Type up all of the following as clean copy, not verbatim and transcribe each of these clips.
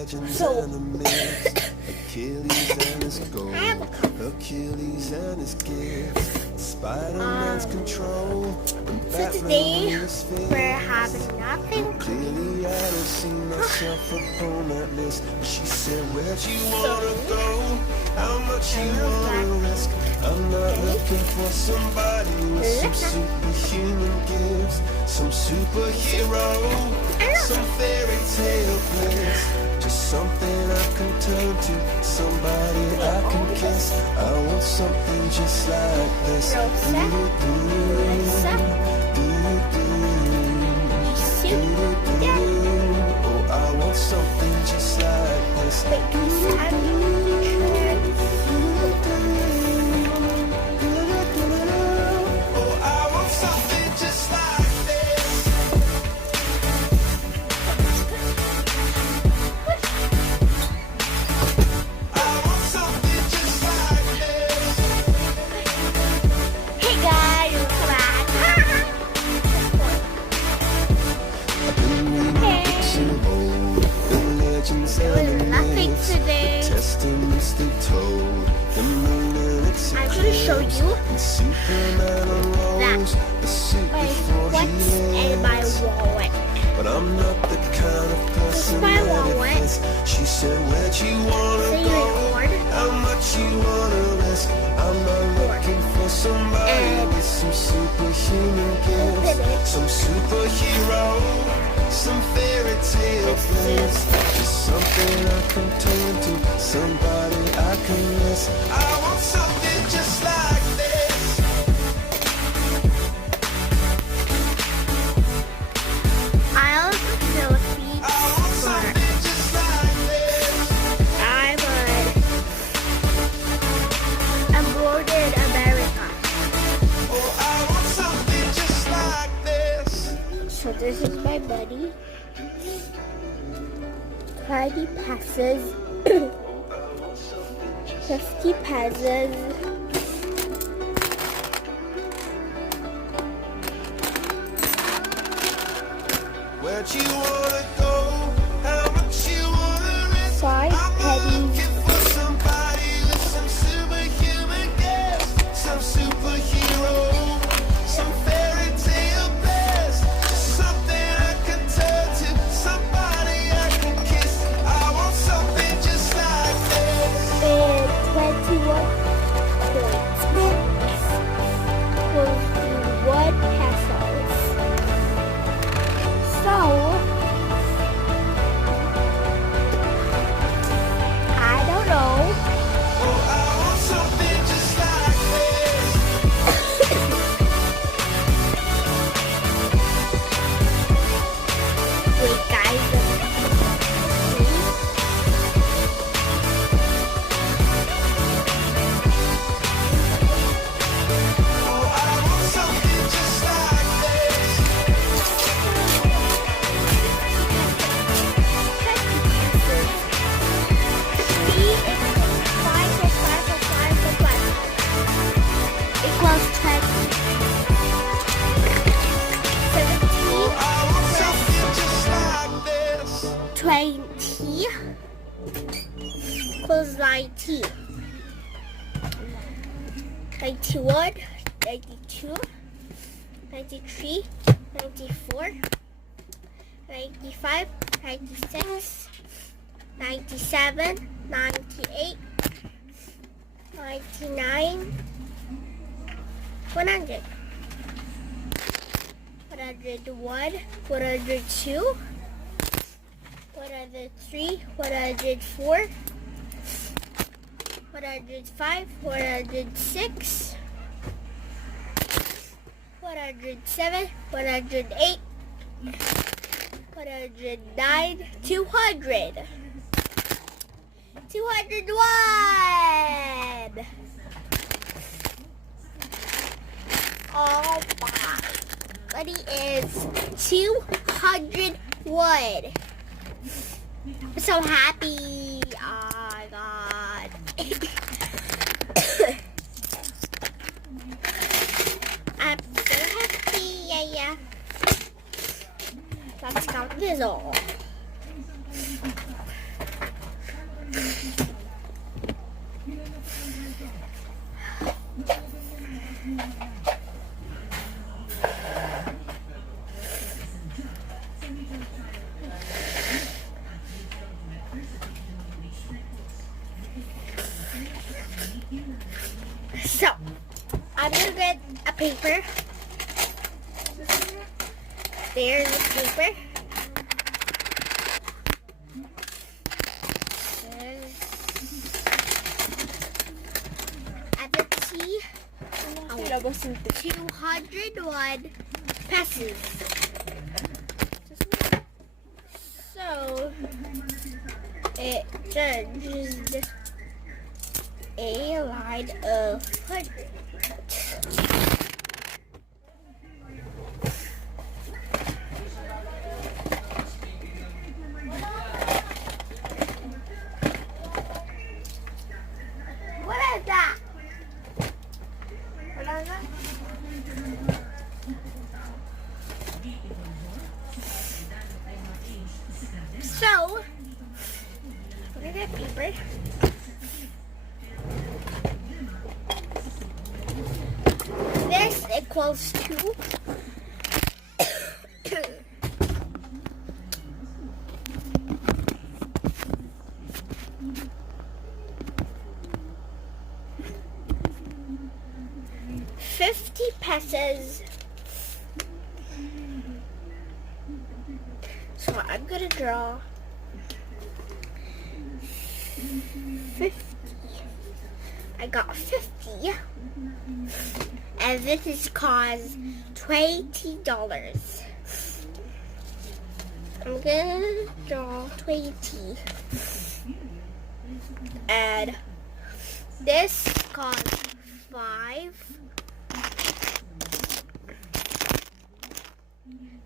legends and the myths, Achilles and his gold, Achilles and his gifts, Spider-Man's control, and So today we're having nothing. Clearly I don't see myself upon that list. She said, where'd you wanna go? How much you wanna risk? I'm not looking for somebody with some superhuman gifts, some superhero, some fairy tale bliss. Just something I can turn to, somebody I can kiss. I want something just like this. Oh, I want something just like this. Oh, I want something just like this. I want something just like this. Hey guys, welcome back. I've been reading books of old, the legends and the Nothing myths, today. testaments they told, the moon and its I'm going to show eclipse, you and Superman unrolls the suit before what's he in my ends. wallet. But I'm not the kind of person my that it wallet. fits. She said, where'd you wanna So you go? record? How much you wanna risk? I'm not looking for somebody And with some superhuman open gifts, it. some superhero, some fairy tale bliss. Just something I can turn to, somebody I can miss. I want something just like this. I live in the Philippines, I want but something just like this. I'm born in America. Oh, I want something just like this. So this is my buddy. Tiny passes. 50 pesos. Where'd you wanna go? How much you wanna risk? 5 I'm not pennies. looking for somebody with some superhuman gifts, some superhero, some fairy tale bliss. Just something I can turn to, somebody I can kiss. I want something just like this. And 21 points. Goes to 1 pesos. So, I don't know. Oh, I want something just like this. Wait, guys. Oh, I want something just like this. Equals 10. 17. I want something just like this. 20 equals 19. 91, 92, 93, 94, 95, 96, 97, 98, 99, 100. 101, 102, 103, 104, 105, 106, 107, 108, 109, 200. 201. Oh my. Buddy is 201. I'm so happy. Oh my god. I'm so happy. Yeah. Let's count this all. So, I'm gonna get a paper. There's the paper. At the T, 201 pesos. So, it judged a line of 100. What is that? What is that? So, we're gonna get paper. This equals to $50. So I'm gonna draw 50. I got 50. And this is cost $20. I'm gonna draw 20. And this costs 5,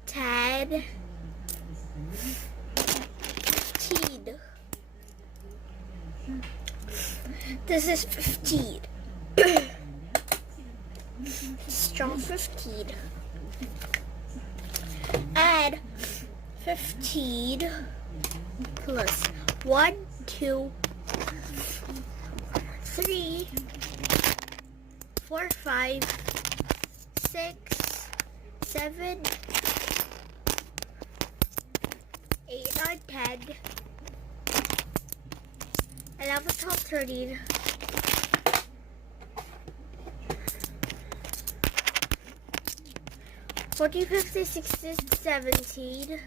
10, 15. This is 15. Strong 15. Add 15 plus 1, 2, 3, 4, 5, 6, 7, 8, 9, 10, 11, 12, 13, 14, 15, 16, 17,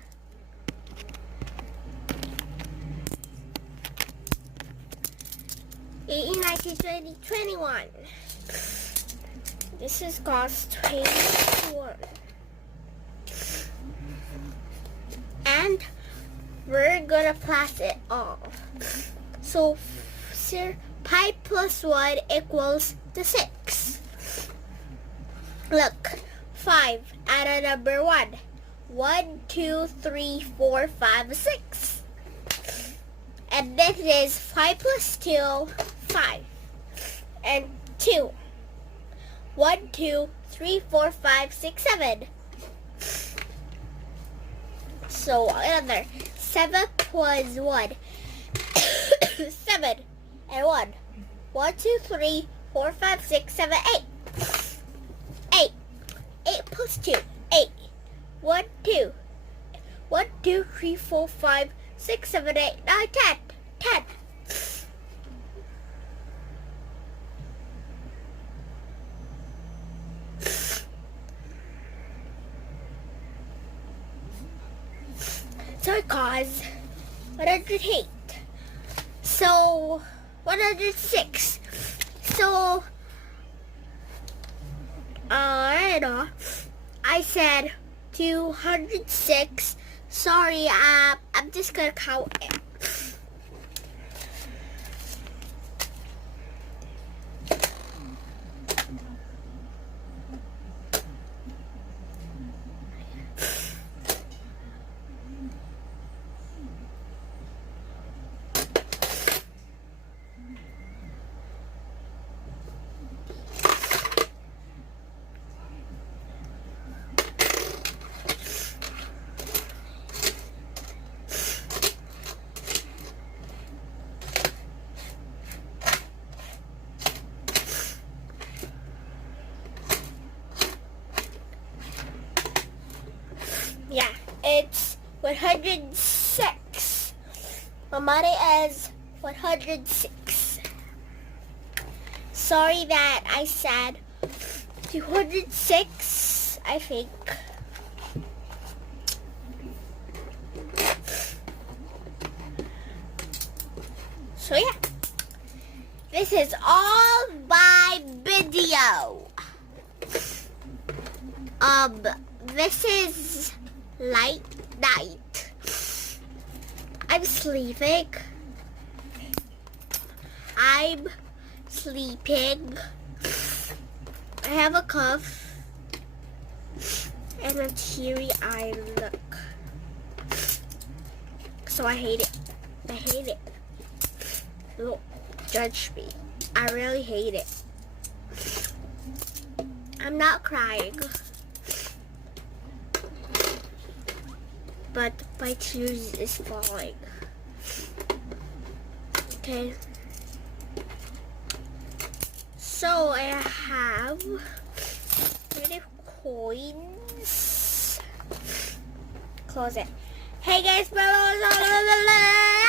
18, 19, 20, 21. This is cost 21. And we're gonna plus it all. So, pi plus 1 equals to 6. Look, 5 add a number 1. 1, 2, 3, 4, 5, 6. And this is 5 plus 2, 5. And 2. 1, 2, 3, 4, 5, 6, 7. So another 7 plus 1. 7 and 1. 1, 2, 3, 4, 5, 6, 7, 8. 8. 8 plus 2. 8. 1, 2. 1, 2, 3, 4, 5, 6, 7, 8, 9, 10. 10. So it costs 108. So 106. So I don't know. I said 206. Sorry, I'm just gonna count it. Yeah, it's 106. My money is 106. sorry that I said 206, I think. So yeah, this is all my video. This is late night. I'm sleeping. I'm sleeping. I have a cough and a teary-eyed look. So I hate it. I hate it. Don't judge me. I really hate it. I'm not crying, but my tears is falling. Okay. So I have 30 coins. Close it. Hey guys, blah, blah, blah, blah, blah, blah.